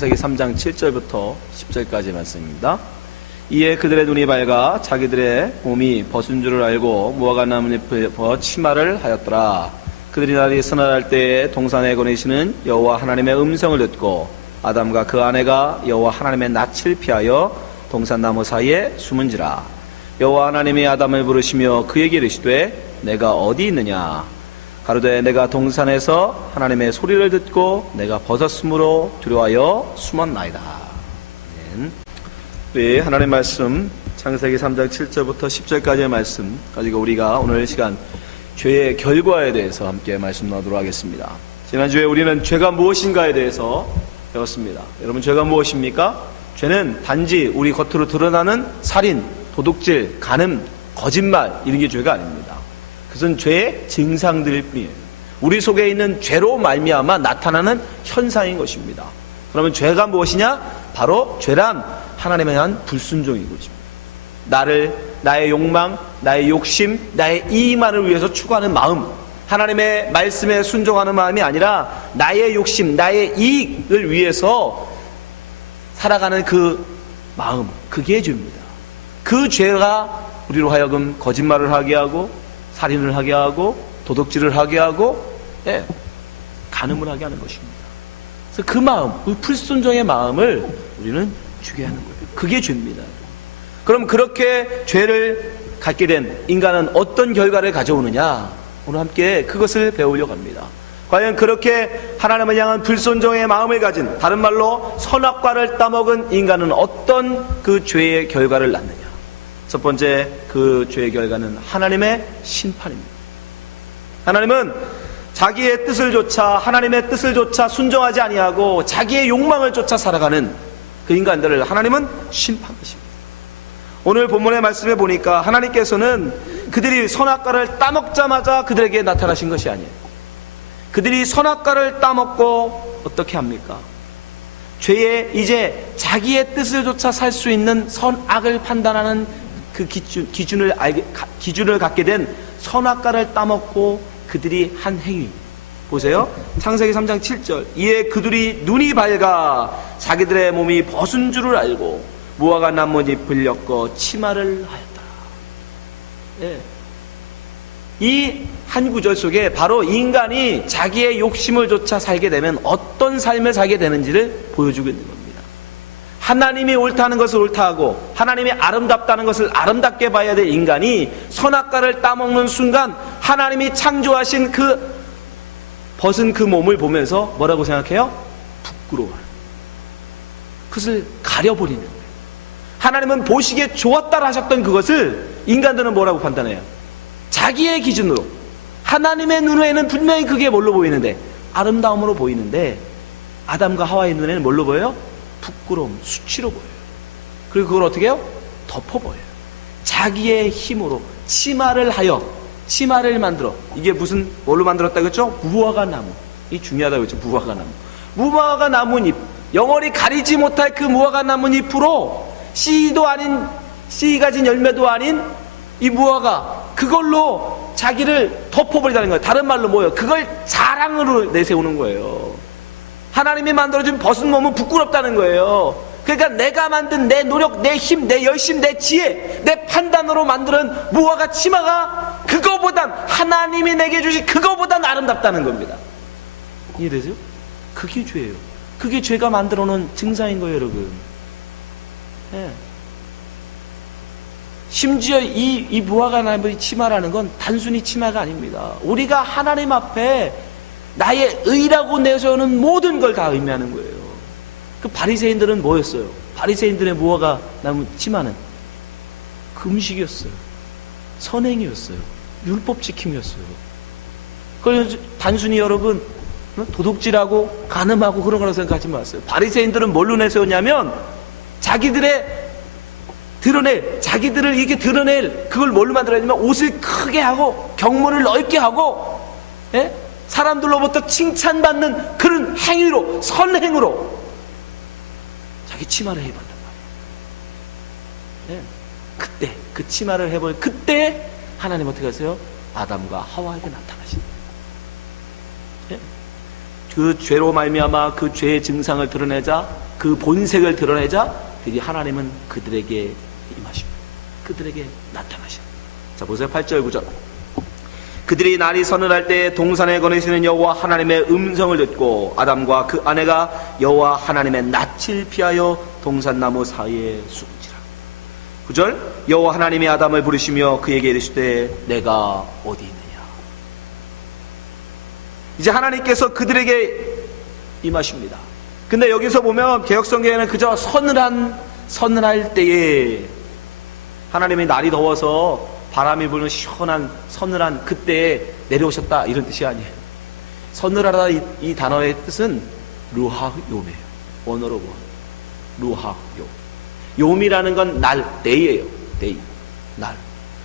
창세기 3장 7절부터 10절까지 말씀입니다. 이에 그들의 눈이 밝아 자기들의 몸이 벗은 줄을 알고 무화과 나뭇잎을 벗어 치마를 하였더라. 그들이 날이 서늘할 때에 동산에 거니시는 여호와 하나님의 음성을 듣고 아담과 그 아내가 여호와 하나님의 낯을 피하여 동산나무 사이에 숨은지라. 여호와 하나님이 아담을 부르시며 그에게 이르시되 내가 어디 있느냐. 가로되 내가 동산에서 하나님의 소리를 듣고 내가 벗었으므로 두려워하여 숨었나이다. 우리 하나님 말씀 창세기 3장 7절부터 10절까지의 말씀 가지고 우리가 오늘 시간 죄의 결과에 대해서 함께 말씀 나누도록 하겠습니다. 지난주에 우리는 죄가 무엇인가에 대해서 배웠습니다. 여러분, 죄가 무엇입니까? 죄는 단지 우리 겉으로 드러나는 살인, 도둑질, 간음, 거짓말 이런 게 죄가 아닙니다. 그것은 죄의 증상들일 뿐이에요. 우리 속에 있는 죄로 말미암아 나타나는 현상인 것입니다. 그러면 죄가 무엇이냐? 바로 죄란 하나님에 대한 불순종인 것입니다. 나의 욕망, 나의 욕심, 나의 이익만을 위해서 추구하는 마음, 하나님의 말씀에 순종하는 마음이 아니라 나의 욕심, 나의 이익을 위해서 살아가는 그 마음, 그게 죄입니다. 그 죄가 우리로 하여금 거짓말을 하게 하고 살인을 하게 하고 도둑질을 하게 하고 간음을 하게 하는 것입니다. 그래서 그 마음, 그 불순종의 마음을 우리는 죽여야 하는 거예요. 그게 죄입니다. 그럼 그렇게 죄를 갖게 된 인간은 어떤 결과를 가져오느냐? 오늘 함께 그것을 배우려고 합니다. 과연 그렇게 하나님을 향한 불순종의 마음을 가진, 다른 말로 선악과를 따먹은 인간은 어떤 그 죄의 결과를 낳느냐? 첫 번째, 그 죄의 결과는 하나님의 심판입니다. 하나님은 자기의 뜻을 조차, 하나님의 뜻을 조차 순종하지 아니하고 자기의 욕망을 쫓아 살아가는 그 인간들을 하나님은 심판하십니다. 오늘 본문의 말씀에 보니까 하나님께서는 그들이 선악과를 따먹자마자 그들에게 나타나신 것이 아니에요. 그들이 선악과를 따먹고 어떻게 합니까? 죄에 이제 자기의 뜻을 조차 살 수 있는 선악을 판단하는 그 기준을 갖게 된 선악과를 따먹고 그들이 한 행위 보세요. 창세기 3장 7절. 이에 그들이 눈이 밝아 자기들의 몸이 벗은 줄을 알고 무화과 나뭇잎을 엮어 치마를 하였다. 이 한 구절 속에 바로 인간이 자기의 욕심을 조차 살게 되면 어떤 삶을 살게 되는지를 보여주고 있는 겁니다. 하나님이 옳다는 것을 옳다하고 하나님이 아름답다는 것을 아름답게 봐야 될 인간이 선악과를 따먹는 순간 하나님이 창조하신 그 벗은 그 몸을 보면서 뭐라고 생각해요? 부끄러워요. 그것을 가려버리는 거예요. 하나님은 보시기에 좋았다 하셨던 그것을 인간들은 뭐라고 판단해요? 자기의 기준으로. 하나님의 눈에는 분명히 그게 뭘로 보이는데? 아름다움으로 보이는데 아담과 하와의 눈에는 뭘로 보여요? 부끄러움, 수치로 보여요. 그리고 그걸 어떻게 해요? 덮어버려요. 자기의 힘으로 치마를 하여 치마를 만들어. 이게 무슨 뭘로 만들었다 그랬죠? 무화과 나무. 이 중요하다고 했죠. 무화과 나무. 무화과 나뭇잎, 영원히 가리지 못할 그 무화과 나뭇잎으로 씨도 아닌, 씨 가진 열매도 아닌 이 무화과, 그걸로 자기를 덮어버리다는 거예요. 다른 말로 뭐예요? 그걸 자랑으로 내세우는 거예요. 하나님이 만들어준 벗은 몸은 부끄럽다는 거예요. 그러니까 내가 만든 내 노력, 내 힘, 내 열심, 내 지혜, 내 판단으로 만드는 무화과 치마가 그거보단, 하나님이 내게 주신 그거보단 아름답다는 겁니다. 이해되세요? 그게 죄예요. 그게 죄가 만들어 놓은 증상인 거예요, 여러분. 심지어 이 무화과 나무 치마라는 건 단순히 치마가 아닙니다. 우리가 하나님 앞에 나의 의라고 내세우는 모든 걸 다 의미하는 거예요. 그 바리새인들은 뭐였어요? 바리새인들의 무화과 나무 치마는 금식이었어요. 선행이었어요. 율법 지킴이었어요. 그걸 단순히 여러분 도둑질하고 간음하고 그런 거라고 생각하지 마세요. 바리새인들은 뭘로 내세웠냐면 자기들을 이렇게 드러낼 그걸 뭘로 만들었냐면 옷을 크게 하고 경문을 넓게 하고 사람들로부터 칭찬받는 그런 행위로, 선행으로 자기 치마를 해봤단 말이에요. 그때 그 치마를 해볼 그때 하나님 어떻게 하세요? 아담과 하와에게 나타나신다. 그 죄로 말미암아 그 죄의 증상을 드러내자 그 본색을 드러내자 드디어 하나님은 그들에게 임하십니다. 그들에게 나타나십니다. 자, 보세요. 8절 9절. 그들이 날이 서늘할 때 동산에 거니시는 여호와 하나님의 음성을 듣고 아담과 그 아내가 여호와 하나님의 낯을 피하여 동산나무 사이에 숨지라. 9절. 여호와 하나님이 아담을 부르시며 그에게 이르시되 내가 어디 있느냐. 이제 하나님께서 그들에게 임하십니다. 근데 여기서 보면 개역성경에는 그저 서늘할 때에, 하나님이 날이 더워서 바람이 부는 시원한 서늘한 그때에 내려오셨다 이런 뜻이 아니에요. 서늘하다 이 단어의 뜻은 루하요메예요. 원어로 뭐 루하요. 요미라는 건 날, 데이예요. 데이, 날.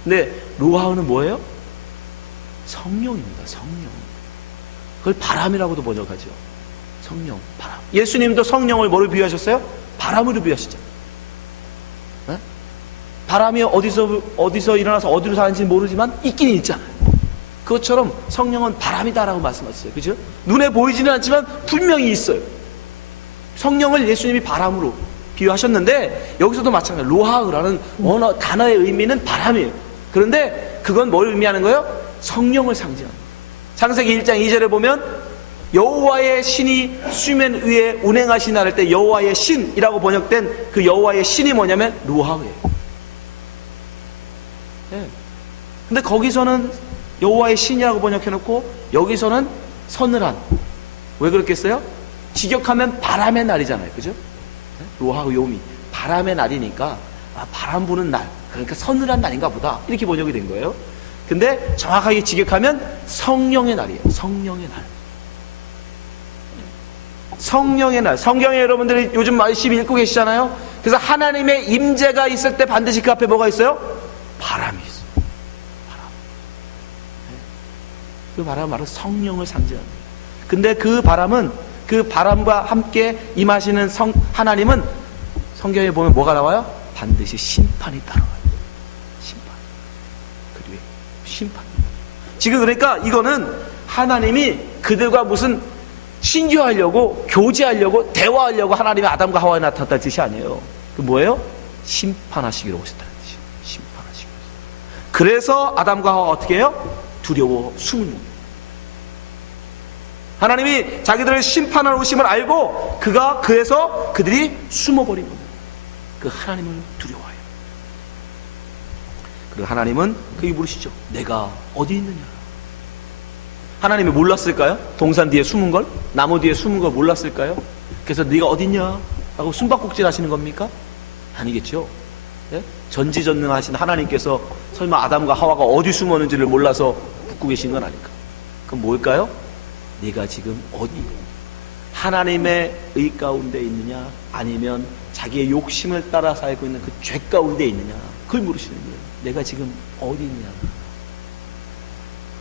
근데 루하는 뭐예요? 성령입니다. 성령. 그걸 바람이라고도 번역하죠. 성령, 바람. 예수님도 성령을 뭐로 비유하셨어요? 바람으로 비유하시죠. 네? 바람이 어디서 일어나서 어디로 사는지 모르지만 있긴 있잖아요. 그것처럼 성령은 바람이다라고 말씀하셨어요. 그죠? 눈에 보이지는 않지만 분명히 있어요. 성령을 예수님이 바람으로 비유하셨는데 여기서도 마찬가지로 로하흐라는 원어 단어의 의미는 바람이에요. 그런데 그건 뭘 의미하는 거예요? 성령을 상징하는 거예요. 창세기 1장 2절에 보면 여호와의 신이 수면 위에 운행하시나 할 때 여호와의 신이라고 번역된 그 여호와의 신이 뭐냐면 루하흐예요. 네. 근데 거기서는 여호와의 신이라고 번역해놓고 여기서는 서늘한. 왜 그렇겠어요? 직역하면 바람의 날이잖아요. 그죠? 로하우 요미, 바람의 날이니까 바람 부는 날, 그러니까 서늘한 날인가 보다 이렇게 번역이 된 거예요. 근데 정확하게 직역하면 성령의 날이에요. 성령의 날. 성령의 날. 성경에 여러분들이 요즘 열심히 읽고 계시잖아요. 그래서 하나님의 임재가 있을 때 반드시 그 앞에 뭐가 있어요? 바람이 있어요. 바람. 그 바람은 바로 성령을 상징합니다. 근데 그 바람은, 그 바람과 함께 임하시는 하나님은 성경에 보면 뭐가 나와요? 반드시 심판이 따라와요. 심판. 그리고 심판. 지금 그러니까 이거는 하나님이 그들과 무슨 신교하려고, 교제하려고, 대화하려고 하나님이 아담과 하와에 나타났다는 뜻이 아니에요. 그 뭐예요? 심판하시기로 오셨다는 뜻이에요. 심판하시기로. 그래서 아담과 하와가 어떻게 해요? 두려워 숨는 거예요. 하나님이 자기들을 심판하러 오심을 알고 그래서 그들이 숨어버린 겁니다. 그 하나님을 두려워해요. 그리고 하나님은 그에게 물으시죠. 내가 어디 있느냐? 하나님이 몰랐을까요? 동산 뒤에 숨은 걸? 나무 뒤에 숨은 걸 몰랐을까요? 그래서 네가 어디 있냐? 하고 숨바꼭질 하시는 겁니까? 아니겠죠. 네? 전지전능하신 하나님께서 설마 아담과 하와가 어디 숨었는지를 몰라서 붙고 계신 건 아닐까? 그럼 뭘까요? 네가 지금 어디 하나님의 의 가운데 있느냐, 아니면 자기의 욕심을 따라 살고 있는 그 죄 가운데 있느냐, 그걸 물으시는 거예요. 내가 지금 어디 있느냐.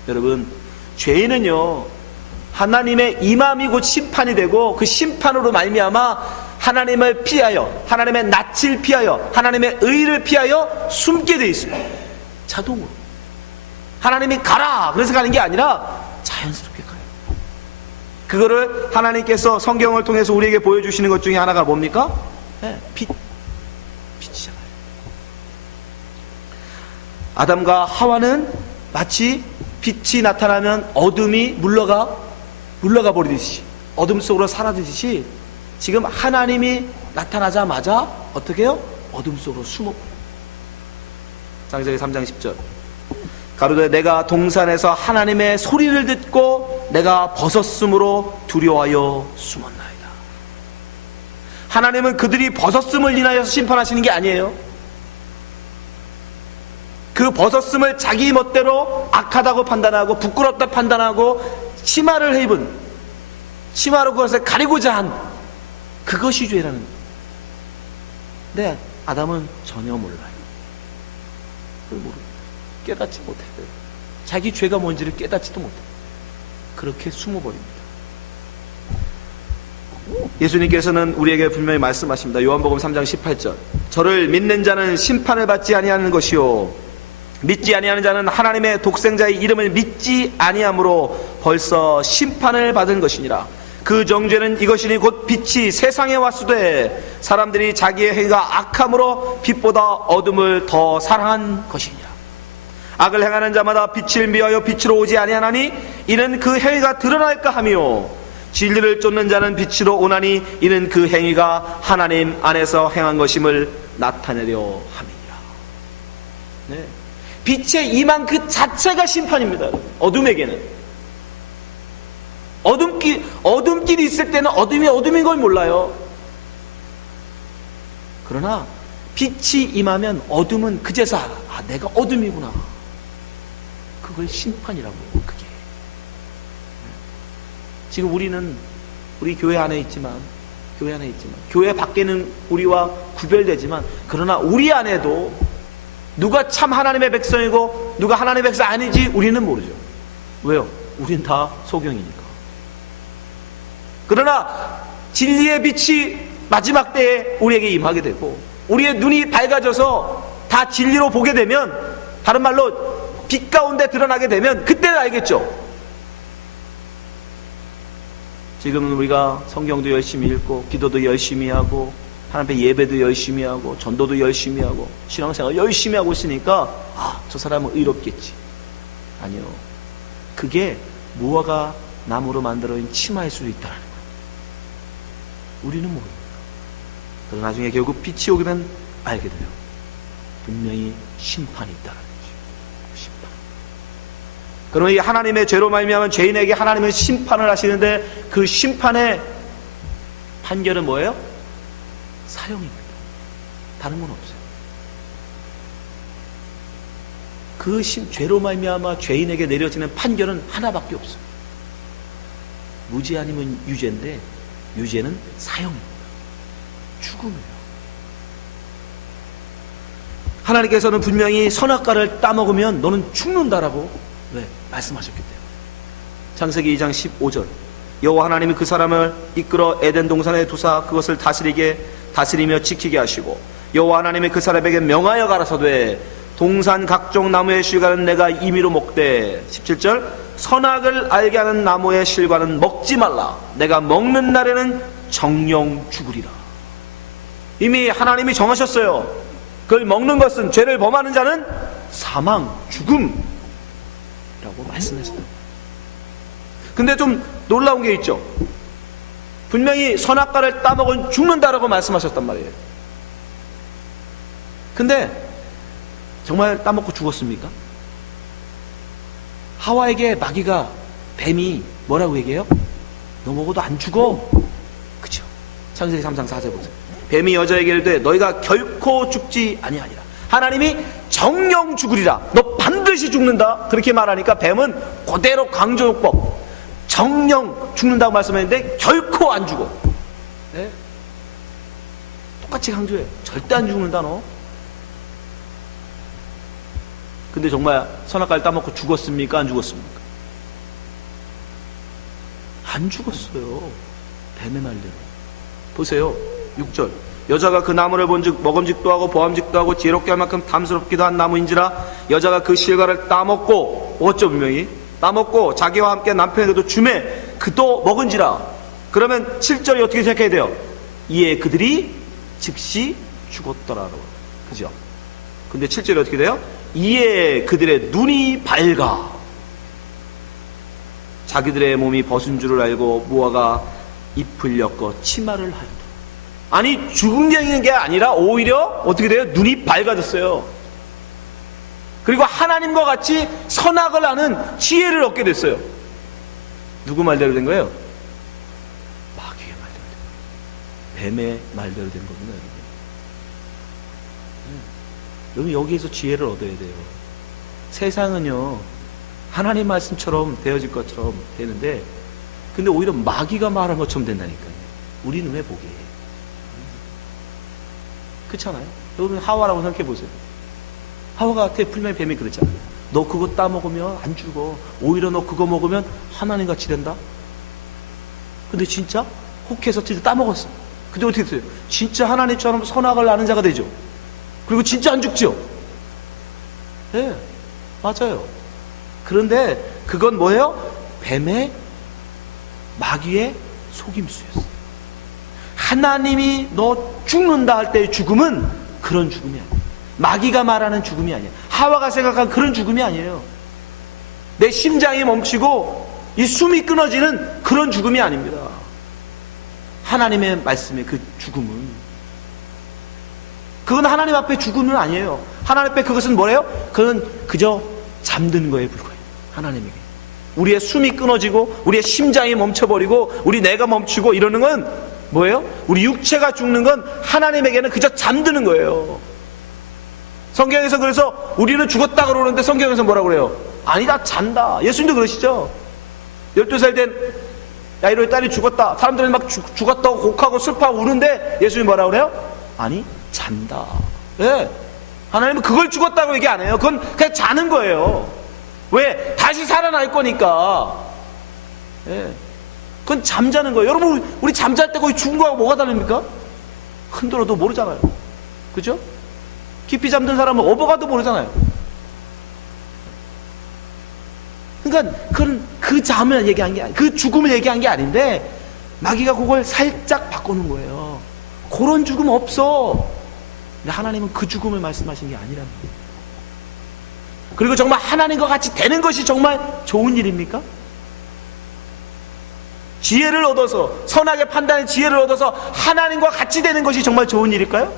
여러분, 죄는요 하나님의 임함이 곧 심판이 되고, 그 심판으로 말미암아 하나님을 피하여, 하나님의 낯을 피하여, 하나님의 의를 피하여 숨게 돼 있습니다. 자동으로. 하나님이 가라 그래서 가는 게 아니라 자연스럽게 가요. 그거를 하나님께서 성경을 통해서 우리에게 보여주시는 것 중에 하나가 뭡니까? 네, 빛이잖아요. 아담과 하와는 마치 빛이 나타나면 어둠이 물러가 버리듯이, 어둠 속으로 사라지듯이 지금 하나님이 나타나자마자 어떻게 해요? 어둠 속으로 숨어버려요. 창세기 3장 10절. 가로되 내가 동산에서 하나님의 소리를 듣고 내가 벗었으므로 두려워하여 숨었나이다. 하나님은 그들이 벗었음을 인하여서 심판하시는 게 아니에요. 그 벗었음을 자기 멋대로 악하다고 판단하고 부끄럽다 판단하고 치마를 입은, 치마로 그것을 가리고자 한 그것이 죄라는 거예요. 근데 아담은 전혀 몰라요. 그걸 모르고 깨닫지 못해요. 자기 죄가 뭔지를 깨닫지도 못해요. 그렇게 숨어버립니다. 예수님께서는 우리에게 분명히 말씀하십니다. 요한복음 3장 18절. 저를 믿는 자는 심판을 받지 아니하는 것이요 믿지 아니하는 자는 하나님의 독생자의 이름을 믿지 아니함으로 벌써 심판을 받은 것이니라. 그 정죄는 이것이니 곧 빛이 세상에 왔으되 사람들이 자기의 행위가 악함으로 빛보다 어둠을 더 사랑한 것이니라. 악을 행하는 자마다 빛을 미하여 빛으로 오지 아니하나니 이는 그 행위가 드러날까 하며 진리를 쫓는 자는 빛으로 오나니 이는 그 행위가 하나님 안에서 행한 것임을 나타내려 함이니라. 네. 빛에 임한 그 자체가 심판입니다. 어둠에게는. 어둠길이 있을 때는 어둠이 어둠인 걸 몰라요. 그러나 빛이 임하면 어둠은 그제서 알아. 아, 내가 어둠이구나. 그걸 심판이라고 해요. 그게. 지금 우리 교회 안에 있지만 교회 밖에는 우리와 구별되지만 그러나 우리 안에도 누가 참 하나님의 백성이고 누가 하나님의 백성 아니지 우리는 모르죠. 왜요? 우린 다 소경이니까. 그러나 진리의 빛이 마지막 때에 우리에게 임하게 되고 우리의 눈이 밝아져서 다 진리로 보게 되면, 다른 말로 빛 가운데 드러나게 되면 그때는 알겠죠. 지금은 우리가 성경도 열심히 읽고 기도도 열심히 하고 하나님 앞에 예배도 열심히 하고 전도도 열심히 하고 신앙생활 열심히 하고 있으니까 아, 저 사람은 의롭겠지. 아니요. 그게 무화과 나무로 만들어진 치마일 수도 있다는 거예요. 우리는 모릅니다. 그러나 나중에 결국 빛이 오게 되면 알게 돼요. 분명히 심판이 있다는 거죠. 심판. 그러면 이 하나님의 죄로 말미암은 죄인에게 하나님은 심판을 하시는데 그 심판의 판결은 뭐예요? 사형입니다. 다른 건 없어요. 그 죄로 말미암아 죄인에게 내려지는 판결은 하나밖에 없어요. 무죄 아니면 유죄인데 유죄는 사형입니다. 죽음이에요. 하나님께서는 분명히 선악과를 따먹으면 너는 죽는다라고 말씀하셨기 때문에. 창세기 2장 15절 여호와 하나님이 그 사람을 이끌어 에덴 동산에 두사 그것을 다스리며 지키게 하시고 여호와 하나님이 그 사람에게 명하여 가라사대 동산 각종 나무의 실과는 내가 임의로 먹되 17절 선악을 알게 하는 나무의 실과는 먹지 말라 내가 먹는 날에는 정령 죽으리라. 이미 하나님이 정하셨어요. 그걸 먹는 것은 죄를 범하는 자는 사망, 죽음이라고 말씀했어요. 근데 좀 놀라운 게 있죠. 분명히 선악과를 따먹은 죽는다라고 말씀하셨단 말이에요. 근데 정말 따먹고 죽었습니까? 하와에게 마귀가, 뱀이 뭐라고 얘기해요? 너 먹어도 안 죽어. 그쵸? 창세기 3장 4절 보세요. 뱀이 여자에게 이르되 너희가 결코 죽지 아니하니라. 하나님이 정령 죽으리라. 너 반드시 죽는다. 그렇게 말하니까 뱀은 그대로 강조요법 정령 죽는다고 말씀했는데 결코 안 죽어. 네? 똑같이 강조해. 절대 안 죽는다 너. 근데 정말 선악과를 따먹고 죽었습니까? 안 죽었습니까? 안 죽었어요. 뱀의 말대로. 보세요. 6절 여자가 그 나무를 본즉 먹음직도 하고 보암직도 하고 지혜롭게 할 만큼 탐스럽기도 한 나무인지라 여자가 그 실과를 따먹고 먹었죠. 분명히 따먹고 자기와 함께 남편에게도 주매 그도 먹은지라. 그러면 7절이 어떻게 생각해야 돼요? 이에 그들이 즉시 죽었더라로. 그죠? 근데 7절이 어떻게 돼요? 이에 그들의 눈이 밝아 자기들의 몸이 벗은 줄을 알고 무화과 잎을 엮어 치마를 하였다. 아니 죽은 게 아니라 오히려 어떻게 돼요? 눈이 밝아졌어요. 그리고 하나님과 같이 선악을 아는 지혜를 얻게 됐어요. 누구 말대로 된 거예요? 마귀의 말대로 된 거예요. 뱀의 말대로 된 겁니다. 여러분 여기에서 지혜를 얻어야 돼요. 세상은요 하나님 말씀처럼 되어질 것처럼 되는데 근데 오히려 마귀가 말한 것처럼 된다니까요. 우리 눈에 보기에. 그렇잖아요. 여러분 하와라고 생각해 보세요. 하와가 풀면 뱀이 그랬잖아요. 너 그거 따먹으면 안 죽어. 오히려 너 그거 먹으면 하나님같이 된다. 근데 진짜 혹해서 진짜 따먹었어. 근데 어떻게 됐어요? 진짜 하나님처럼 선악을 아는 자가 되죠. 그리고 진짜 안 죽죠. 네, 맞아요. 그런데 그건 뭐예요? 뱀의 마귀의 속임수였어요. 하나님이 너 죽는다 할 때의 죽음은 그런 죽음이 아니에요. 마귀가 말하는 죽음이 아니에요. 하와가 생각한 그런 죽음이 아니에요. 내 심장이 멈추고 이 숨이 끊어지는 그런 죽음이 아닙니다. 하나님의 말씀의 그 죽음은, 그건 하나님 앞에 죽음은 아니에요. 하나님 앞에 그것은 뭐래요? 그건 그저 잠든 거에 불과해요. 하나님에게 우리의 숨이 끊어지고 우리의 심장이 멈춰버리고 우리 뇌가 멈추고 이러는 건 뭐예요? 우리 육체가 죽는 건 하나님에게는 그저 잠드는 거예요. 성경에서 그래서 우리는 죽었다 그러는데 성경에서 뭐라고 그래요? 아니다, 잔다. 예수님도 그러시죠. 12살 된 야이로의 딸이 죽었다. 사람들은 막 죽었다고 곡하고 슬퍼하고 우는데 예수님이 뭐라고 그래요? 아니, 잔다. 예. 하나님은 그걸 죽었다고 얘기 안 해요. 그건 그냥 자는 거예요. 왜? 다시 살아날 거니까. 예. 그건 잠자는 거예요. 여러분, 우리 잠잘 때 거의 죽은 거하고 뭐가 다릅니까? 흔들어도 모르잖아요. 그죠? 깊이 잠든 사람은 어버가도 모르잖아요. 그러니까 그 잠을 얘기한 게, 그 죽음을 얘기한 게 아닌데 마귀가 그걸 살짝 바꾸는 거예요. 그런 죽음 없어. 근데 하나님은 그 죽음을 말씀하신 게 아니랍니다. 그리고 정말 하나님과 같이 되는 것이 정말 좋은 일입니까? 지혜를 얻어서, 선하게 판단의 지혜를 얻어서 하나님과 같이 되는 것이 정말 좋은 일일까요?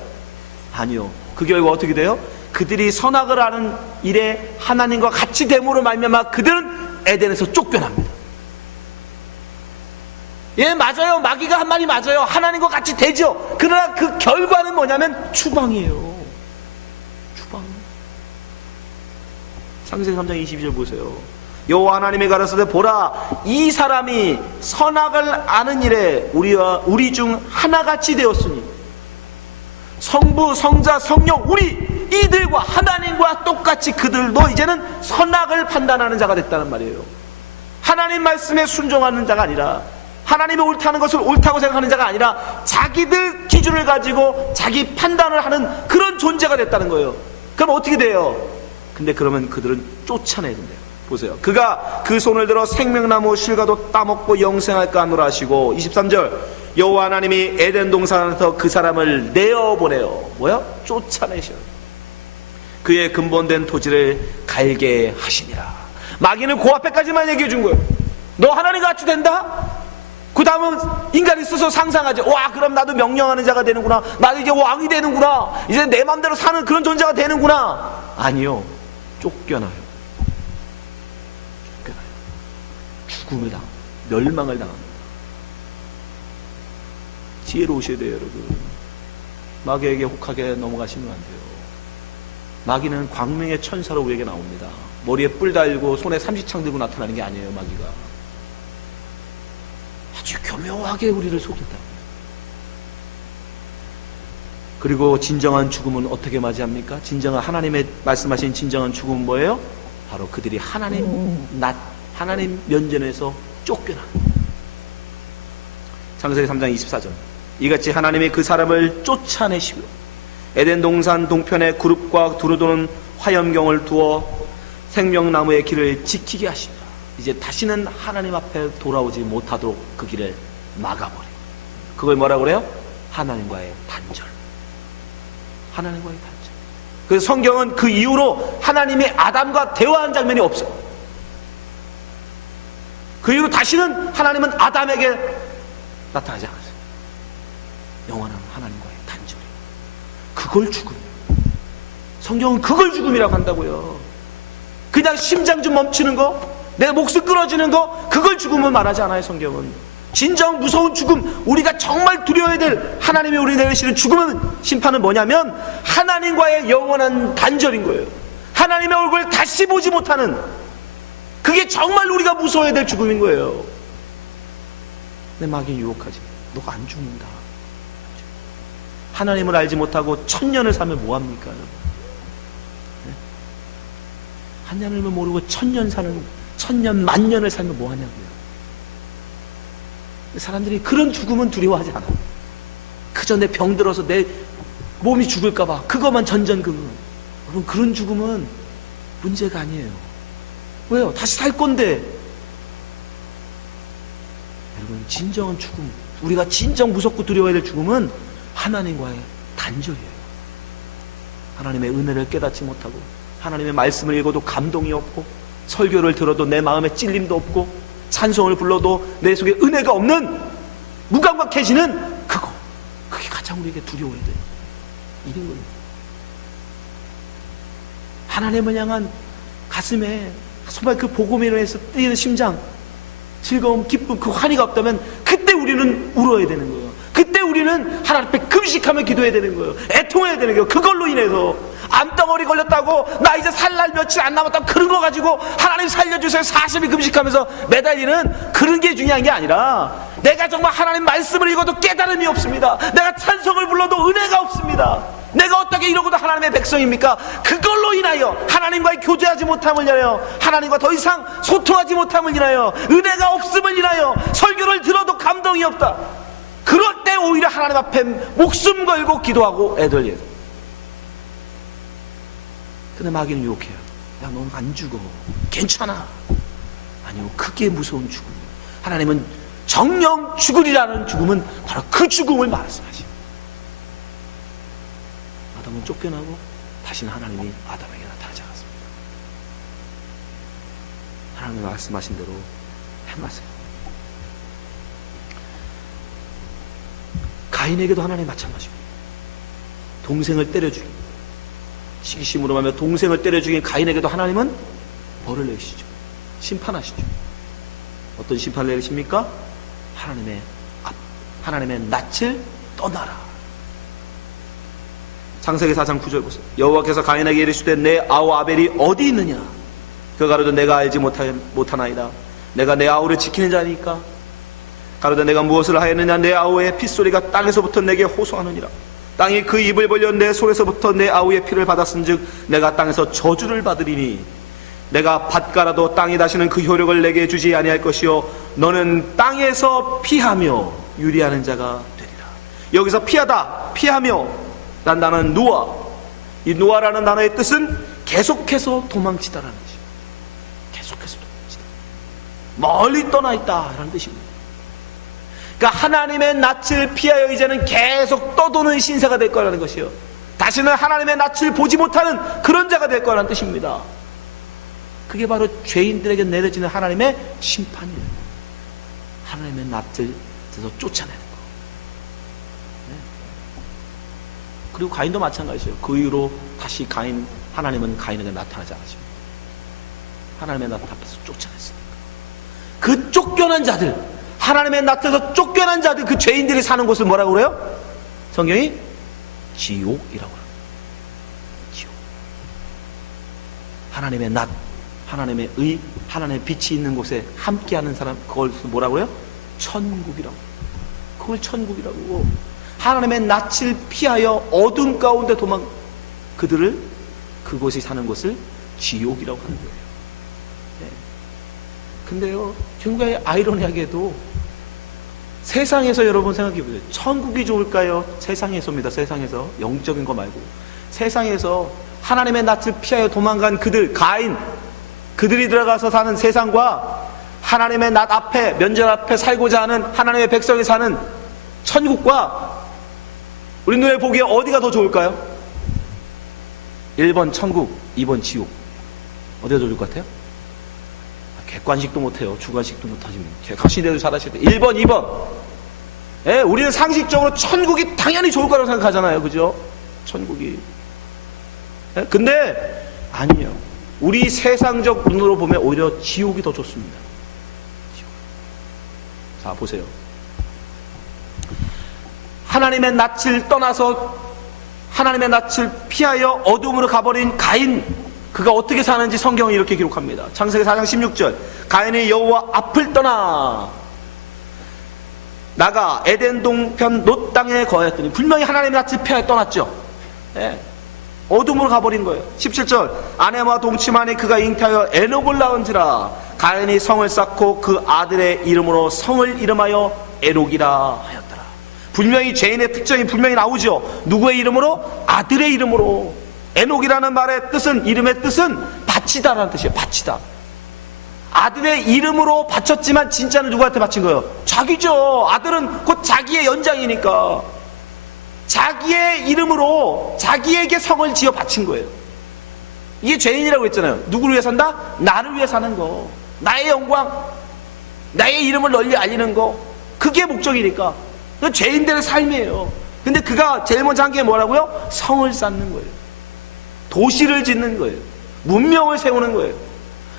아니요. 그 결과 어떻게 돼요? 그들이 선악을 하는 일에 하나님과 같이 됨으로 말미암아 그들은 에덴에서 쫓겨납니다. 예, 맞아요. 마귀가 한 말이 맞아요. 하나님과 같이 되죠. 그러나 그 결과는 뭐냐면 추방이에요. 추방. 창세기 3장 22절 보세요. 여호와 하나님이 가라사대 보라, 이 사람이 선악을 아는 일에 우리 중 하나같이 되었으니 성부, 성자, 성령, 우리 이들과 하나님과 똑같이 그들도 이제는 선악을 판단하는 자가 됐다는 말이에요. 하나님 말씀에 순종하는 자가 아니라, 하나님이 옳다는 것을 옳다고 생각하는 자가 아니라 자기들 기준을 가지고 자기 판단을 하는 그런 존재가 됐다는 거예요. 그럼 어떻게 돼요? 근데 그러면 그들은 쫓아내야 된대요. 보세요. 그가 그 손을 들어 생명나무 실과도 따먹고 영생할까 하노라 하시고, 23절 여호와 하나님이 에덴 동산에서 그 사람을 내어보내요. 뭐야? 쫓아내셔. 그의 근본된 토지를 갈게 하시니라. 마귀는 그 앞에까지만 얘기해 준 거예요. 너 하나님과 같이 된다? 그 다음은 인간이 스스로 상상하지. 와, 그럼 나도 명령하는 자가 되는구나. 나도 이제 왕이 되는구나. 이제 내 맘대로 사는 그런 존재가 되는구나. 아니요. 쫓겨나요. 죽음을 당합니다. 멸망을 당합니다. 지혜로우셔야 돼요, 여러분. 마귀에게 혹하게 넘어가시면 안 돼요. 마귀는 광명의 천사로 우리에게 나옵니다. 머리에 뿔 달고 손에 삼지창 들고 나타나는 게 아니에요. 마귀가 아주 교묘하게 우리를 속인다. 그리고 진정한 죽음은 어떻게 맞이합니까? 진정한 하나님의 말씀하신 진정한 죽음은 뭐예요? 바로 그들이 하나님 면전에서 쫓겨나. 창세기 3장 24절 이같이 하나님이 그 사람을 쫓아내시고 에덴 동산 동편에 그룹과 두루도는 화염경을 두어 생명나무의 길을 지키게 하십니다. 이제 다시는 하나님 앞에 돌아오지 못하도록 그 길을 막아버려요. 그걸 뭐라고 그래요? 하나님과의 단절. 하나님과의 단절. 그래서 성경은 그 이후로 하나님이 아담과 대화한 장면이 없어요. 그 이후로 다시는 하나님은 아담에게 나타나지 않았어요. 영원한 하나님과의 단절이에요. 그걸 죽음이에요. 성경은 그걸 죽음이라고 한다고요. 그냥 심장 좀 멈추는 거, 내 목숨 끊어지는 거, 그걸 죽음은 말하지 않아요. 성경은 진정 무서운 죽음, 우리가 정말 두려워야 될 하나님이 우리 내리시는 죽음은, 심판은 뭐냐면 하나님과의 영원한 단절인 거예요. 하나님의 얼굴을 다시 보지 못하는, 그게 정말 우리가 무서워야 될 죽음인 거예요. 내 마귀 유혹하지. 너가 안 죽는다. 하나님을 알지 못하고 천년을 살면 뭐합니까? 네? 하나님을 모르고 천년 만년을 살면 뭐하냐고요. 사람들이 그런 죽음은 두려워하지 않아. 그저 내 병 들어서 내 몸이 죽을까봐 그것만 전전긍긍. 여러분, 그런 죽음은 문제가 아니에요. 왜요? 다시 살 건데. 여러분, 진정한 죽음, 우리가 진정 무섭고 두려워해야 될 죽음은 하나님과의 단절이에요. 하나님의 은혜를 깨닫지 못하고, 하나님의 말씀을 읽어도 감동이 없고, 설교를 들어도 내 마음에 찔림도 없고, 찬송을 불러도 내 속에 은혜가 없는 무감각해지는 그게 가장 우리에게 두려워야 돼요. 이런 거예요. 하나님을 향한 가슴에 정말 그 복음에 인해서 뛰는 심장, 즐거움, 기쁨, 그 환희가 없다면 그때 우리는 울어야 되는 거예요. 그때 우리는 하나님 앞에 금식하며 기도해야 되는 거예요. 애통해야 되는 거예요. 그걸로 인해서 암덩어리 걸렸다고 나 이제 살 날 며칠 안 남았다고 그런 거 가지고 하나님 살려주세요 40일 금식하면서 매달리는 그런 게 중요한 게 아니라, 내가 정말 하나님 말씀을 읽어도 깨달음이 없습니다. 내가 찬송을 불러도 은혜가 없습니다. 내가 어떻게 이러고도 하나님의 백성입니까? 그걸로 인하여 하나님과의 교제하지 못함을 인하여, 하나님과 더 이상 소통하지 못함을 인하여, 은혜가 없음을 인하여 설교를 들어도 감동이 없다. 그럴 때 오히려 하나님 앞에 목숨 걸고 기도하고 애들려요. 근데 마귀는 유혹해요. 야, 넌 안 죽어. 괜찮아. 아니요, 그게 무서운 죽음이에요. 하나님은 정령 죽으리라는 죽음은 바로 그 죽음을 말씀하십니다. 아담은 쫓겨나고 다시는 하나님이 아담에게 나타나지 않았습니다. 하나님이 말씀하신 대로 행하세요. 가인에게도 하나님 마찬가지고, 동생을 때려 죽인, 시기심으로 하며 동생을 때려 죽인 가인에게도 하나님은 벌을 내리시죠. 심판하시죠. 어떤 심판을 내리십니까? 하나님의 낯을 떠나라. 창세기 4장 9절 보세요. 여호와께서 가인에게 이르시되 내 아우 아벨이 어디 있느냐? 그가 가로되 내가 알지 못하나이다. 내가 내 아우를 지키는 자니까. 가로되 내가 무엇을 하였느냐? 내 아우의 핏소리가 땅에서부터 내게 호소하느니라. 땅이 그 입을 벌려 내 손에서부터 내 아우의 피를 받았은즉 내가 땅에서 저주를 받으리니, 내가 밭가라도 땅이 다시는 그 효력을 내게 주지 아니할 것이요 너는 땅에서 피하며 유리하는 자가 되리라. 여기서 피하다, 피하며 란 단어는 누아. 이 누아라는 단어의 뜻은 계속해서 도망치다라는 뜻이에요. 계속해서 도망치다, 멀리 떠나 있다라는 뜻입니다. 그러니까 하나님의 낯을 피하여 이제는 계속 떠도는 신세가 될 거라는 것이요, 다시는 하나님의 낯을 보지 못하는 그런 자가 될 거라는 뜻입니다. 그게 바로 죄인들에게 내려지는 하나님의 심판이에요. 하나님의 낯을 쫓아내는 거. 네. 그리고 가인도 마찬가지예요. 그 이후로 다시 하나님은 가인에게 나타나지 않으십니다. 하나님의 낯 앞에서 쫓아냈습니다. 그 쫓겨난 자들, 하나님의 낯에서 쫓겨난 자들, 그 죄인들이 사는 곳을 뭐라고 그래요? 성경이 지옥이라고 그래요. 지옥. 하나님의 낯, 하나님의 의, 하나님의 빛이 있는 곳에 함께하는 사람, 그걸 뭐라고 해요? 천국이라고. 그걸 천국이라고. 하나님의 낯을 피하여 어둠 가운데 그들을 그곳이 사는 곳을 지옥이라고 하는 거예요. 네. 근데요, 굉장히 아이러니하게도 세상에서 여러분 생각해 보세요. 천국이 좋을까요? 세상에서입니다. 세상에서, 영적인 거 말고 세상에서 하나님의 낯을 피하여 도망간 그들, 가인, 그들이 들어가서 사는 세상과 하나님의 낯 앞에, 면전 앞에 살고자 하는 하나님의 백성이 사는 천국과 우리 눈에 보기에 어디가 더 좋을까요? 1번 천국, 2번 지옥. 어디가 더 좋을 것 같아요? 객관식도 못해요. 주관식도 못하지. 객관식대로 잘하실 때 1번, 2번. 예, 우리는 상식적으로 천국이 당연히 좋을 거라고 생각하잖아요. 그죠? 천국이. 예? 근데 아니에요. 우리 세상적 눈으로 보면 오히려 지옥이 더 좋습니다. 지옥. 자, 보세요. 하나님의 낯을 떠나서 하나님의 낯을 피하여 어둠으로 가버린 가인, 그가 어떻게 사는지 성경은 이렇게 기록합니다. 창세기 4장 16절. 가인이 여호와 앞을 떠나 나가 에덴 동편 롯 땅에 거하였더니, 분명히 하나님의 낯을 피하여 떠났죠. 예. 어둠으로 가버린 거예요. 17절. 아내와 동침하니 그가 잉태하여 에녹을 낳은지라. 가인이 성을 쌓고 그 아들의 이름으로 성을 이름하여 에녹이라 하였더라. 분명히 죄인의 특징이 분명히 나오죠. 누구의 이름으로? 아들의 이름으로. 에녹이라는 말의 뜻은, 이름의 뜻은 바치다라는 뜻이에요. 바치다. 아들의 이름으로 바쳤지만 진짜는 누구한테 바친 거예요? 자기죠. 아들은 곧 자기의 연장이니까 자기의 이름으로 자기에게 성을 지어 바친 거예요. 이게 죄인이라고 했잖아요. 누구를 위해 산다? 나를 위해 사는 거, 나의 영광, 나의 이름을 널리 알리는 거, 그게 목적이니까. 죄인들의 삶이에요. 근데 그가 제일 먼저 한 게 뭐라고요? 성을 쌓는 거예요. 도시를 짓는 거예요. 문명을 세우는 거예요.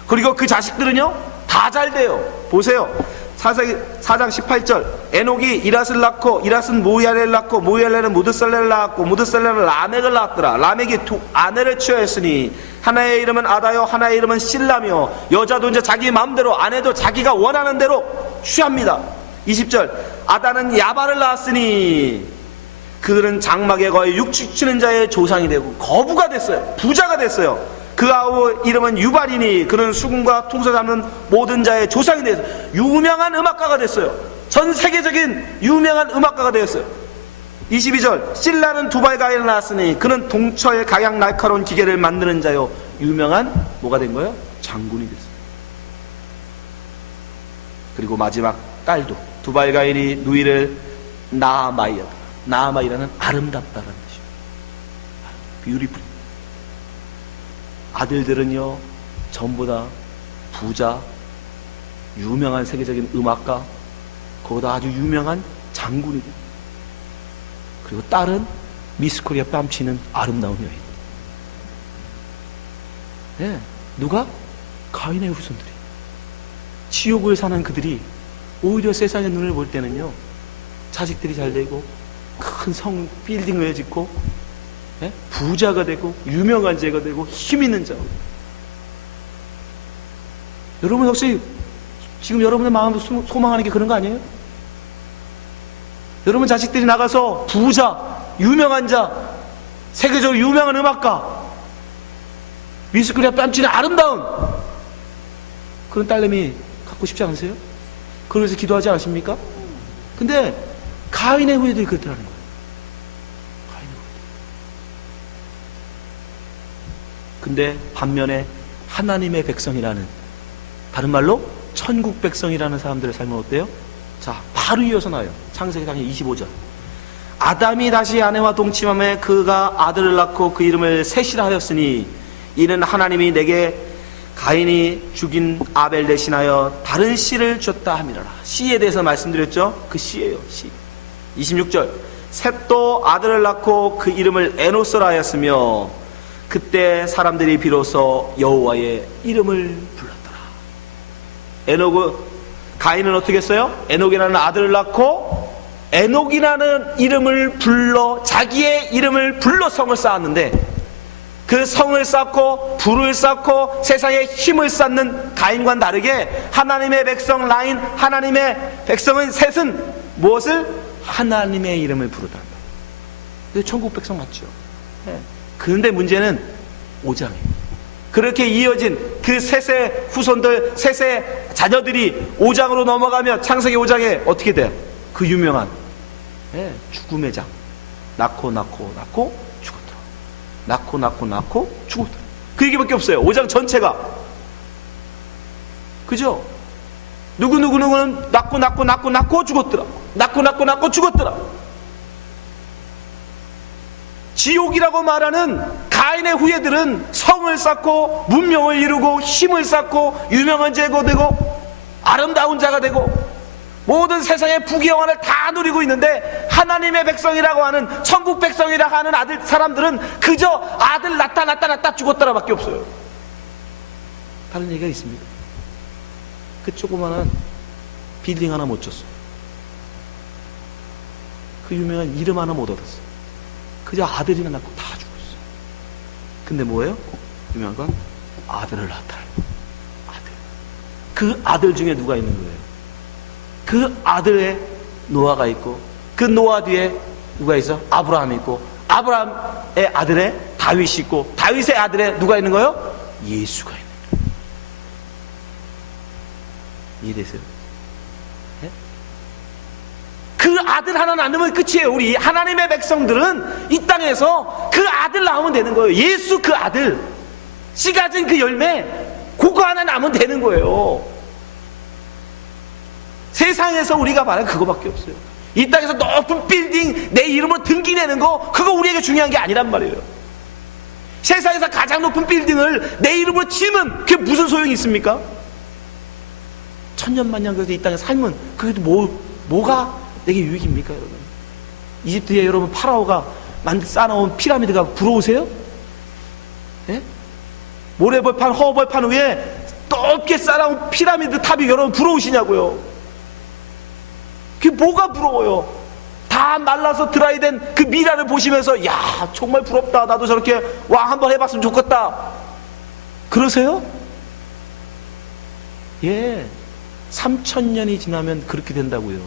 그리고 그 자식들은요 다 잘 돼요. 보세요. 4장 18절. 에녹이 이랏을 낳고 이랏은 모야레를 낳고 모야레는 무드살레를 낳았고 무드살레는 라멕을 낳았더라. 라멕이 두 아내를 취하였으니 하나의 이름은 아다요 하나의 이름은 실라며 여자도 이제 자기 마음대로 아내도 자기가 원하는 대로 취합니다. 20절. 아다는 야발을 낳았으니 그들은 장막에 거의 육축치는 자의 조상이 되고 거부가 됐어요. 부자가 됐어요. 그 아우 이름은 유발이니 그는 수금과 퉁소 잡는 모든 자의 조상이 되어서 유명한 음악가가 됐어요. 전 세계적인 유명한 음악가가 되었어요. 22절. 실라는 두발가인을 낳았으니 그는 동철 가양 날카로운 기계를 만드는 자요 유명한 뭐가 된 거예요? 장군이 됐어요. 그리고 마지막 딸도 두발가인이 누이를 나아마이였다. 나아마이라는 아름답다라는 뜻이에요. 뷰티풀. 아들들은요 전부 다 부자, 유명한 세계적인 음악가, 거기다 아주 유명한 장군이 돼요. 그리고 딸은 미스코리아 뺨치는 아름다운 여인. 네, 누가? 가인의 후손들이. 지옥을 사는 그들이 오히려 세상의 눈을 볼 때는요 자식들이 잘 되고 큰 성 빌딩을 짓고 네? 부자가 되고 유명한 자가 되고 힘 있는 자. 여러분 혹시 지금 여러분의 마음으로 소망하는 게 그런 거 아니에요? 여러분 자식들이 나가서 부자, 유명한 자, 세계적으로 유명한 음악가, 미스코리아 뺨치는 아름다운 그런 딸내미 갖고 싶지 않으세요? 그러면서 기도하지 않으십니까? 근데 가인의 후예들이 그렇더라는 거예요. 근데 반면에 하나님의 백성이라는, 다른 말로 천국 백성이라는 사람들의 삶은 어때요? 자, 바로 이어서 나와요. 창세기 25절. 아담이 다시 아내와 동침함에 그가 아들을 낳고 그 이름을 셋이라 하였으니 이는 하나님이 내게 가인이 죽인 아벨 대신하여 다른 씨를 줬다 함이라. 씨에 대해서 말씀드렸죠? 그 씨예요, 씨. 26절. 셋도 아들을 낳고 그 이름을 에노스라 하였으며 그때 사람들이 비로소 여호와의 이름을 불렀더라. 가인은 어떻게 했어요? 에녹이라는 아들을 낳고 에녹이라는 이름을 불러, 자기의 이름을 불러 성을 쌓았는데, 그 성을 쌓고 불을 쌓고 세상에 힘을 쌓는 가인과는 다르게 하나님의 백성 라인, 하나님의 백성은 셋은 무엇을? 하나님의 이름을 부르다. 이거 천국 백성 맞죠? 네. 그런데 문제는 5장이에요. 그렇게 이어진 그 셋의 후손들, 셋의 자녀들이 5장으로 넘어가면 창세기 5장에 어떻게 돼요? 그 유명한 죽음의 장. 낳고 죽었더라. 낳고 죽었더라. 그 얘기밖에 없어요. 5장 전체가. 그죠? 누구는 낳고 죽었더라. 낳고 죽었더라. 지옥이라고 말하는 가인의 후예들은 성을 쌓고 문명을 이루고 힘을 쌓고 유명한 자가 되고 아름다운 자가 되고 모든 세상의 부귀영화를 다 누리고 있는데, 하나님의 백성이라고 하는, 천국 백성이라고 하는 사람들은 그저 아들 낳다 죽었더라 밖에 없어요. 다른 얘기가 있습니다. 그 조그만한 빌딩 하나 못 줬어. 그 유명한 이름 하나 못 얻었어. 그저 아들이나 낳고 다 죽었어. 근데 뭐예요? 유명한 건 아들을 낳았다. 아들. 그 아들 중에 누가 있는 거예요? 그 아들에 노아가 있고, 그 노아 뒤에 누가 있어? 아브라함이 있고, 아브라함의 아들에 다윗이 있고, 다윗의 아들에 누가 있는 거예요? 예수가 있는 거예요. 이해되세요? 네? 그 아들 하나 낳으면 끝이에요. 우리 하나님의 백성들은 이 땅에서 그 아들 낳으면 되는 거예요. 예수 그 아들, 씨 가진 그 열매, 그거 하나 살아나면 되는 거예요. 세상에서 우리가 말하는 그거밖에 없어요. 이 땅에서 높은 빌딩 내 이름으로 등기 내는 거, 그거 우리에게 중요한 게 아니란 말이에요. 세상에서 가장 높은 빌딩을 내 이름으로 지으면 그게 무슨 소용이 있습니까? 천년만년 그래서 이 땅에 살면 그래도 뭐가 내게 유익입니까, 여러분? 이집트에 여러분 파라오가 쌓아놓은 피라미드가 부러우세요? 예? 모래벌판, 허벌판 위에 높게 쌓아놓은 피라미드 탑이 여러분 부러우시냐고요? 그게 뭐가 부러워요? 다 말라서 드라이된 그 미라를 보시면서 야, 정말 부럽다, 나도 저렇게 왕 한번 해봤으면 좋겠다, 그러세요? 예, 3000년이 지나면 그렇게 된다고요.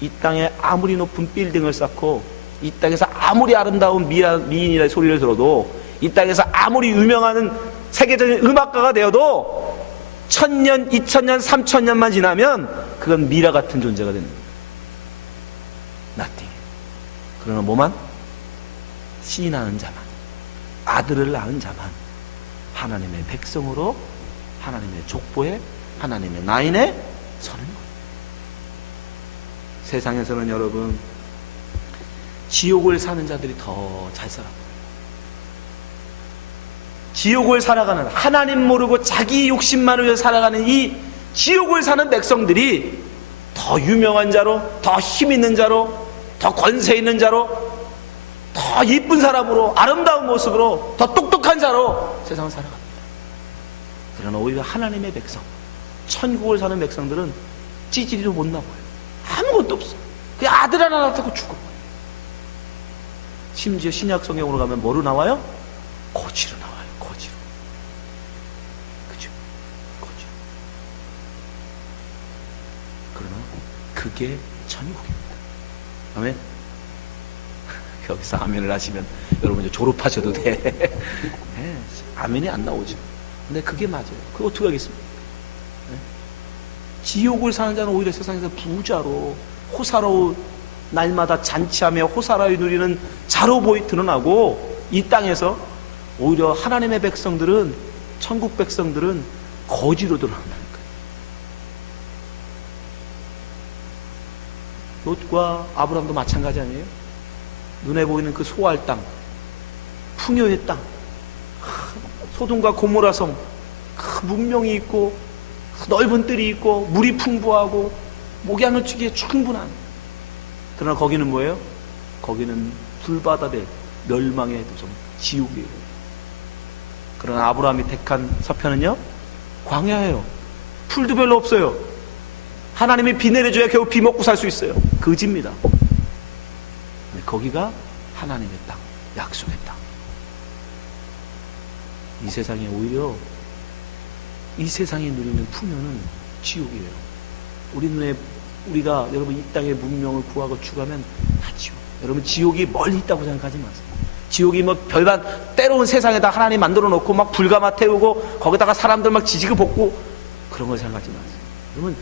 이 땅에 아무리 높은 빌딩을 쌓고 이 땅에서 아무리 아름다운 미인이라는 소리를 들어도, 이 땅에서 아무리 유명한 세계적인 음악가가 되어도 1000년, 2000년, 3000년만 지나면 그건 미라 같은 존재가 됩니다. nothing. 그러나 뭐만? 신이 낳은 자만, 아들을 낳은 자만 하나님의 백성으로, 하나님의 족보에, 하나님의 나인에 서는 거예요. 세상에서는 여러분 지옥을 사는 자들이 더 잘 살아요. 지옥을 살아가는, 하나님 모르고 자기 욕심만을 위해 살아가는 이 지옥을 사는 백성들이 더 유명한 자로, 더 힘 있는 자로, 더 권세 있는 자로, 더 이쁜 사람으로, 아름다운 모습으로, 더 똑똑한 자로 세상을 살아갑니다. 그러나 오히려 하나님의 백성, 천국을 사는 백성들은 찌질이도 못 나와요. 아무것도 없어. 그냥 아들 하나 낳다고 죽어버려요. 심지어 신약 성경으로 가면 뭐로 나와요? 거지로 나와요. 거지로. 그죠? 거지로. 그러나 그게 천국입니다. 아멘? 여기서 아멘을 하시면 여러분 이제 졸업하셔도 돼. 네, 아멘이 안 나오죠. 근데 그게 맞아요. 그거 어떻게 하겠습니까? 네? 지옥을 사는 자는 오히려 세상에서 부자로, 호사로 날마다 잔치하며 호사라이 누리는 자로 드러나고, 이 땅에서 오히려 하나님의 백성들은, 천국 백성들은 거지로 드러난다니까요. 롯과 아브라함도 마찬가지 아니에요? 눈에 보이는 그 소알 땅, 풍요의 땅, 소돔과 고모라 성, 그 문명이 있고 넓은 뜰이 있고 물이 풍부하고 목양을 주기에 충분한, 그러나 거기는 뭐예요? 거기는 불바다대 멸망의 도성, 지옥이에요. 그러나 아브라함이 택한 서편은요, 광야예요. 풀도 별로 없어요. 하나님이 비 내려줘야 겨우 비 먹고 살 수 있어요. 거지입니다. 거기가 하나님의 땅, 약속의 땅. 이 세상에 오히려 이 세상에 누리는 풍요는 지옥이에요. 우리가 여러분 이 땅의 문명을 구하고 추구하면 다 지옥. 여러분 지옥이 멀리 있다고 생각하지 마세요. 지옥이 뭐 별반 때로운 세상에다 하나님 만들어 놓고 막 불가마 태우고 거기다가 사람들 막 지지고 볶고 그런 걸 생각하지 마세요. 여러분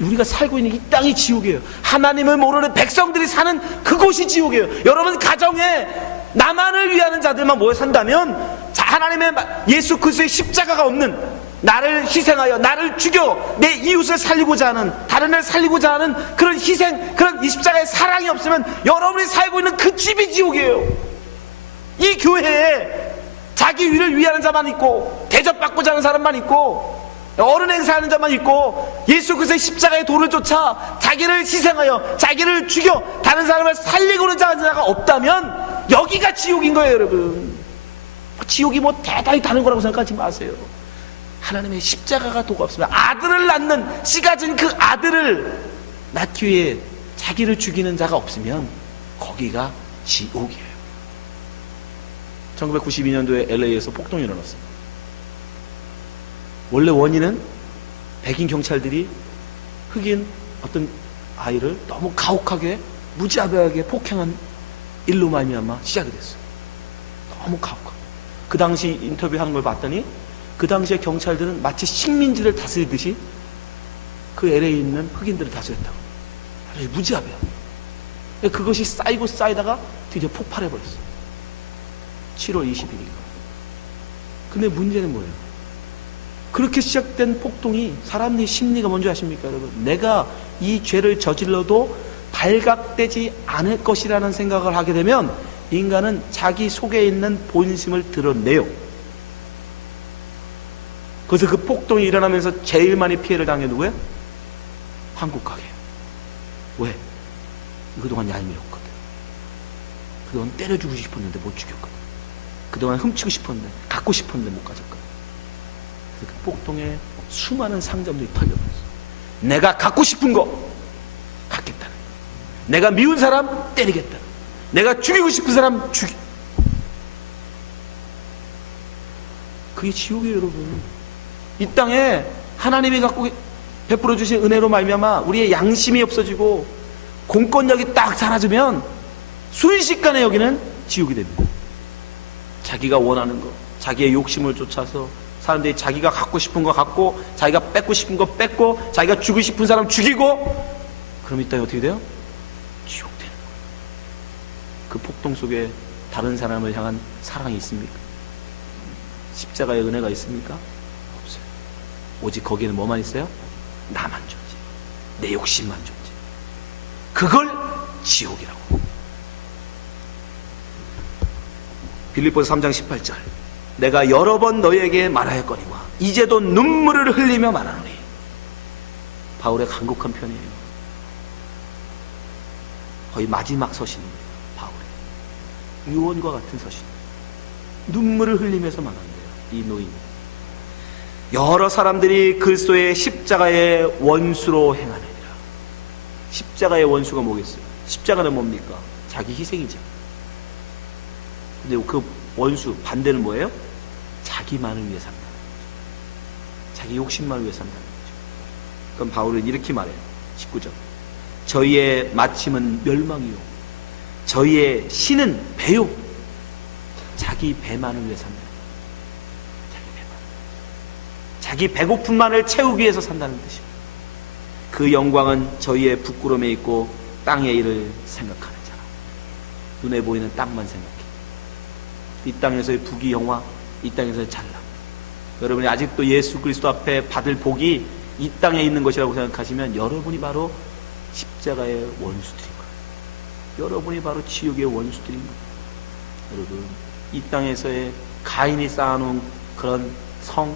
우리가 살고 있는 이 땅이 지옥이에요. 하나님을 모르는 백성들이 사는 그곳이 지옥이에요. 여러분 가정에 나만을 위하는 자들만 모여 산다면, 하나님의 예수 그리스도의 십자가가 없는, 나를 희생하여 나를 죽여 내 이웃을 살리고자 하는, 다른 애를 살리고자 하는 그런 희생, 그런 이 십자가의 사랑이 없으면 여러분이 살고 있는 그 집이 지옥이에요. 이 교회에 자기 위를 위하는 자만 있고, 대접받고자 하는 사람만 있고, 어른 행사하는 자만 있고, 예수 그리스도의 십자가의 도를 쫓아 자기를 희생하여 자기를 죽여 다른 사람을 살리고는 자가 없다면 여기가 지옥인 거예요. 여러분, 지옥이 뭐 대단히 다른 거라고 생각하지 마세요. 하나님의 십자가가 도가 없으면, 아들을 낳는, 씨 가진 그 아들을 낳기 위해 자기를 죽이는 자가 없으면 거기가 지옥이에요. 1992년도에 LA에서 폭동이 일어났습니다. 원래 원인은 백인 경찰들이 흑인 어떤 아이를 너무 가혹하게 무자비하게 폭행한 일로 말미암아 시작이 됐어요. 너무 가혹하게. 그 당시 인터뷰하는 걸 봤더니 그 당시에 경찰들은 마치 식민지를 다스리듯이 그 LA에 있는 흑인들을 다스렸다고. 무자비하게. 그것이 쌓이고 쌓이다가 드디어 폭발해버렸어요. 7월 21일인가. 근데 문제는 뭐예요? 그렇게 시작된 폭동이 사람의 심리가 뭔지 아십니까, 여러분? 내가 이 죄를 저질러도 발각되지 않을 것이라는 생각을 하게 되면 인간은 자기 속에 있는 본심을 드러내요. 그래서 그 폭동이 일어나면서 제일 많이 피해를 당해 누구예요? 한국 가게예요. 왜? 그동안 얄미웠거든. 그동안 때려주고 싶었는데 못 죽였거든. 그동안 훔치고 싶었는데, 갖고 싶었는데 못 가졌거든. 그래서 그 폭동에 수많은 상점들이 털려버렸어. 내가 갖고 싶은 거 갖겠다는, 내가 미운 사람 때리겠다, 내가 죽이고 싶은 사람 죽이. 그게 지옥이에요, 여러분. 이 땅에 하나님이 갖고 베풀어 주신 은혜로 말미암아 우리의 양심이 없어지고 공권력이 딱 사라지면 순식간에 여기는 지옥이 됩니다. 자기가 원하는 거, 자기의 욕심을 쫓아서 사람들이 자기가 갖고 싶은 거 갖고, 자기가 뺏고 싶은 거 뺏고, 자기가 죽이고 싶은 사람 죽이고, 그럼 이 땅에 어떻게 돼요? 지옥 되는 거예요. 그 폭동 속에 다른 사람을 향한 사랑이 있습니까? 십자가의 은혜가 있습니까? 없어요. 오직 거기에는 뭐만 있어요? 나만 존재, 내 욕심만 존재. 그걸 지옥이라고. 빌립보서 3장 18절, 내가 여러 번 너희에게 말하였거니와 이제도 눈물을 흘리며 말하노니. 바울의 간곡한 편이에요. 거의 마지막 서신입니다. 바울의 유언과 같은 서신. 눈물을 흘리면서 말한대요. 이 노인, 여러 사람들이 그리스도의 십자가의 원수로 행하느니라. 십자가의 원수가 뭐겠어요? 십자가는 뭡니까? 자기 희생이죠. 근데 그 원수 반대는 뭐예요? 자기만을 위해 산다는 거죠. 자기 욕심만을 위해 산다는 거죠. 그럼 바울은 이렇게 말해요. 19절, 저희의 마침은 멸망이요 저희의 신은 배요. 자기 배만을 위해 산다. 자기 배만, 자기 배고픔만을 채우기 위해서 산다는 뜻입니다. 그 영광은 저희의 부끄러움에 있고 땅의 일을 생각하는 자라. 눈에 보이는 땅만 생각해. 이 땅에서의 부귀 영화, 이 땅에서의 찬란. 여러분이 아직도 예수 그리스도 앞에 받을 복이 이 땅에 있는 것이라고 생각하시면 여러분이 바로 십자가의 원수들인 거예요. 여러분이 바로 지옥의 원수들인 거예요. 여러분, 이 땅에서의 가인이 쌓아놓은 그런 성,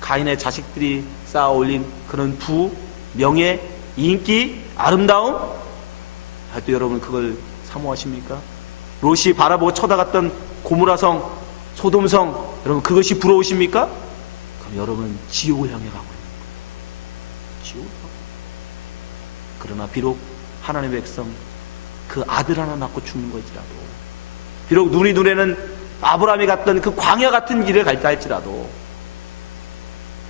가인의 자식들이 쌓아 올린 그런 부, 명예, 인기, 아름다움, 또 여러분 그걸 사모하십니까? 롯이 바라보고 쳐다갔던 고무라성, 소돔성, 여러분 그것이 부러우십니까? 그럼 여러분 지옥을 향해 가고 있는 거예요. 지옥을 가고. 그러나 비록 하나님의 백성 그 아들 하나 낳고 죽는 것일지라도, 비록 눈에는 아브라함이 갔던 그 광야 같은 길을 갈다 할지라도,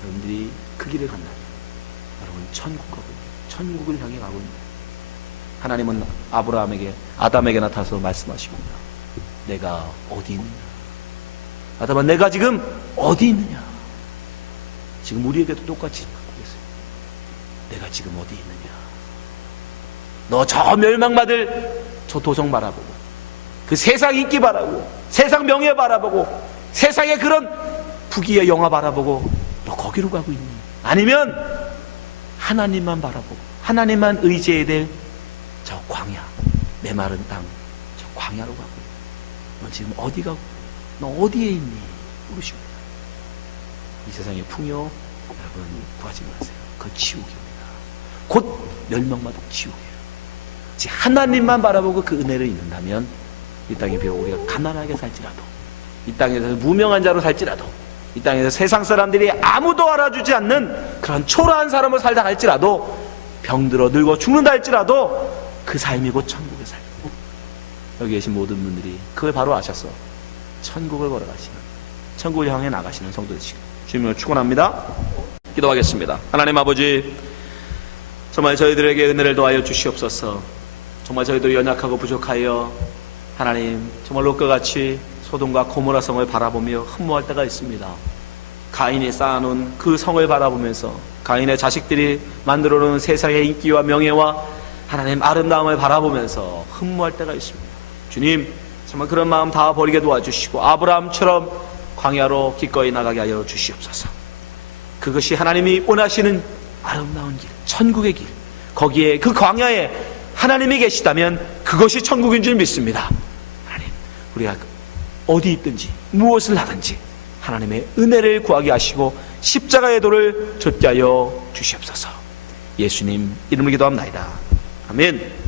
여러분들이 그 길을 간다면 여러분 천국 가고 있는, 천국을 향해 가고 있는. 하나님은 아담에게 나타나서 말씀하십니다. 내가 어디 있느냐? 아담아, 내가 지금 어디 있느냐? 지금 우리에게도 똑같이 갖고 계세요. 내가 지금 어디 있느냐? 너 저 멸망받을 저 도성 바라보고, 그 세상 인기 바라보고, 세상 명예 바라보고, 세상의 그런 부귀의 영화 바라보고 너 거기로 가고 있니? 아니면 하나님만 바라보고 하나님만 의지해야 될 저 광야, 메마른 땅, 저 광야로 가고 있니? 너 지금 어디 가고, 너 어디에 있니? 물으십니다. 이 세상의 풍요 여러분 구하지 마세요. 그 지옥입니다. 곧 멸망받을 지옥이에요. 즉 하나님만 바라보고 그 은혜를 잊는다면 이 땅에 비록 우리가 가난하게 살지라도, 이 땅에서 무명한 자로 살지라도, 이 땅에서 세상 사람들이 아무도 알아주지 않는 그런 초라한 사람으로 살다 할지라도, 병들어 늙어 죽는다 할지라도 그 삶이 곧 천국의 삶이고, 여기 계신 모든 분들이 그걸 바로 아셔서 천국을 걸어가시는, 천국을 향해 나가시는 성도 되시고 주님을 축원합니다. 기도하겠습니다. 하나님 아버지, 정말 저희들에게 은혜를 더하여 주시옵소서. 정말 저희들이 연약하고 부족하여 하나님 정말 롯과 같이 소돔과 고모라 성을 바라보며 흠모할 때가 있습니다. 가인이 쌓아놓은 그 성을 바라보면서, 가인의 자식들이 만들어놓은 세상의 인기와 명예와 하나님 아름다움을 바라보면서 흠모할 때가 있습니다. 주님, 정말 그런 마음 다 버리게 도와주시고 아브라함처럼 광야로 기꺼이 나가게 하여 주시옵소서. 그것이 하나님이 원하시는 아름다운 길, 천국의 길, 거기에 그 광야에 하나님이 계시다면 그것이 천국인 줄 믿습니다. 하나님, 우리가 어디 있든지 무엇을 하든지 하나님의 은혜를 구하게 하시고 십자가의 도를 좇게 하여 주시옵소서. 예수님 이름으로 기도합나이다. 아멘.